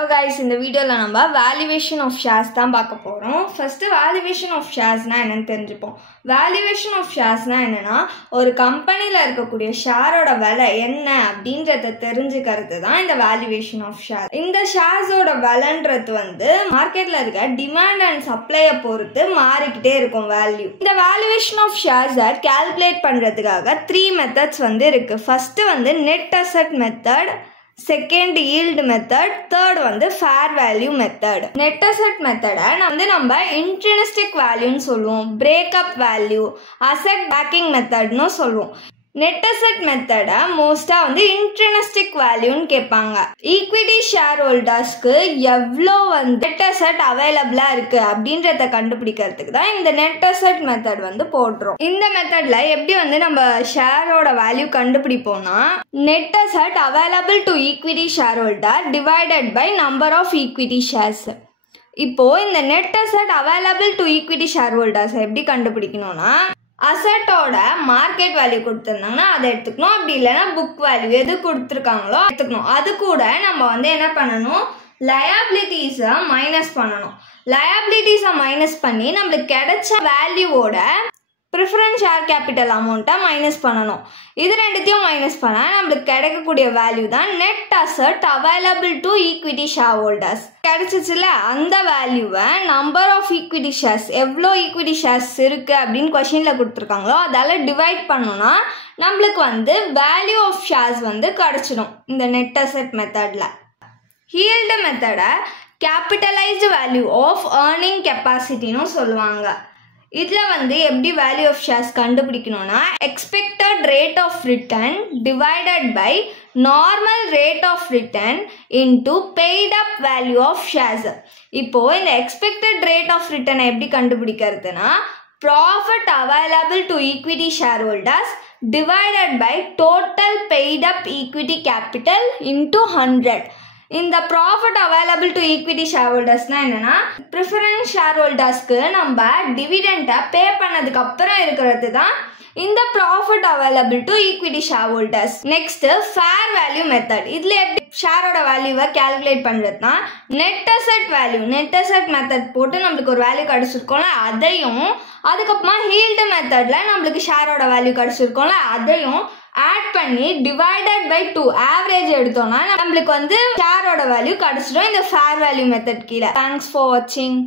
Hello guys, in the video la namba valuation of shares தான் பார்க்க போறோம். First valuation of shares னா என்னன்னு தெரிஞ்சுப்போம். Valuation of shares னா என்னன்னா ஒரு கம்பெனில இருக்கக்கூடிய ஷேரோட விலை என்ன அப்படின்றத தெரிஞ்சுக்கிறது தான் இந்த valuation of shares. இந்த ஷேர்ஸோட விலைன்றது வந்து மார்க்கெட்ல இருக்க டிமாண்ட் அண்ட் சப்ளையை பொறுத்து மாறிக்கிட்டே இருக்கும் வேல்யூ. இந்த valuation of shares கால்குலேட் பண்றதுக்காக 3 மெத்தட்ஸ் வந்து இருக்கு. ஃபர்ஸ்ட் வந்து net asset method, second yield method, third வந்து fair value method. net asset method நம்ம intrinsic value னு சொல்லுவோம், breakup value, asset backing method னு சொல்லுவோம். net asset method மோஸ்டா வந்து intrinsic value னு கேட்பாங்க. ஈக்விட்டி ஷேர் ஹோல்டர்ஸ்க்கு எவ்வளோ வந்து net asset அவைலபிளா இருக்கு அப்படின்றத கண்டுபிடிக்கிறதுக்கு தான் இந்த net asset method வந்து போடுறோம். இந்த மெத்தட்ல எப்படி வந்து நம்ம ஷேரோட value கண்டுபிடிப்போம்னா net asset available to equity shareholder divided by number of equity shares. இப்போ இந்த net asset available to equity shareholders எப்படி கண்டுபிடிக்கணும்னா அசட்டோட மார்க்கெட் வேல்யூ கொடுத்துருந்தாங்கன்னா அதை எடுத்துக்கணும், அப்படி இல்லைன்னா புக் வேல்யூ எது கொடுத்துருக்காங்களோ எடுத்துக்கணும். அது கூட நம்ம வந்து என்ன பண்ணணும், லயபிலிட்டிஸை மைனஸ் பண்ணணும். லயபிலிட்டிஸை மைனஸ் பண்ணி நம்மளுக்கு கிடைச்ச வேல்யூவோட ப்ரிஃபரன்ஸ் ஷேர் கேபிட்டல் அமௌண்ட்டை மைனஸ் பண்ணணும். இது ரெண்டுத்தையும் மைனஸ் பண்ணால் நம்மளுக்கு கிடைக்கக்கூடிய வேல்யூ தான் net asset available to equity share holders. கிடைச்சிச்சுல அந்த வேல்யூவை நம்பர் ஆஃப் ஈக்விட்டி ஷேர்ஸ், எவ்வளோ ஈக்விட்டி ஷேர்ஸ் இருக்குது அப்படின்னு கொஷினில் கொடுத்துருக்காங்களோ அதால் டிவைட் பண்ணோன்னா நம்மளுக்கு வந்து வேல்யூ ஆஃப் ஷேர்ஸ் வந்து கிடச்சிடும் இந்த நெட் அசட் மெத்தடில். ஹீல்டு மெத்தடை கேபிட்டலைஸ்டு வேல்யூ ஆஃப் ஏர்னிங் கெப்பாசிட்டின்னு சொல்லுவாங்க. இதில் வந்து எப்படி வேல்யூ ஆஃப் ஷேர்ஸ் கண்டுபிடிக்கணும்னா expected rate of return divided by normal rate of return into paid up value of shares. இப்போது இந்த எக்ஸ்பெக்டட் ரேட் ஆஃப் ரிட்டர்னை எப்படி கண்டுபிடிக்கிறதுனா profit available to equity share holders divided by total paid up equity capital into 100. இந்த profit available to equity share ஹோல்டர்ஸ்னால் என்னென்னா preference share ஹோல்டர்ஸ்க்கு நம்ம டிவிடெண்ட்டை பே பண்ணதுக்கு அப்புறம் இருக்கிறது தான் இந்த profit available to equity share holders. Next fair value method. இதில் எப்படி ஷேரோட வேல்யூவை கால்குலேட் பண்ணுறதுனா net asset value, net asset method போட்டு நம்மளுக்கு ஒரு வேல்யூ கிடச்சிருக்கோம்ல அதையும், அதுக்கப்புறமா ஹீல்டு மெத்தடில் நம்மளுக்கு ஷேரோட வேல்யூ கிடச்சிருக்கோம்ல அதையும் ஆட் பண்ணி டிவைடட் பை 2 ஆவரேஜ் எடுத்தோம்னா நம்மளுக்கு வந்து ஷேரோட வேல்யூ கிடச்சிடும் இந்த ஃபேர் வேல்யூ மெத்தட் கீழே. தேங்க்ஸ் ஃபார் வாட்சிங்.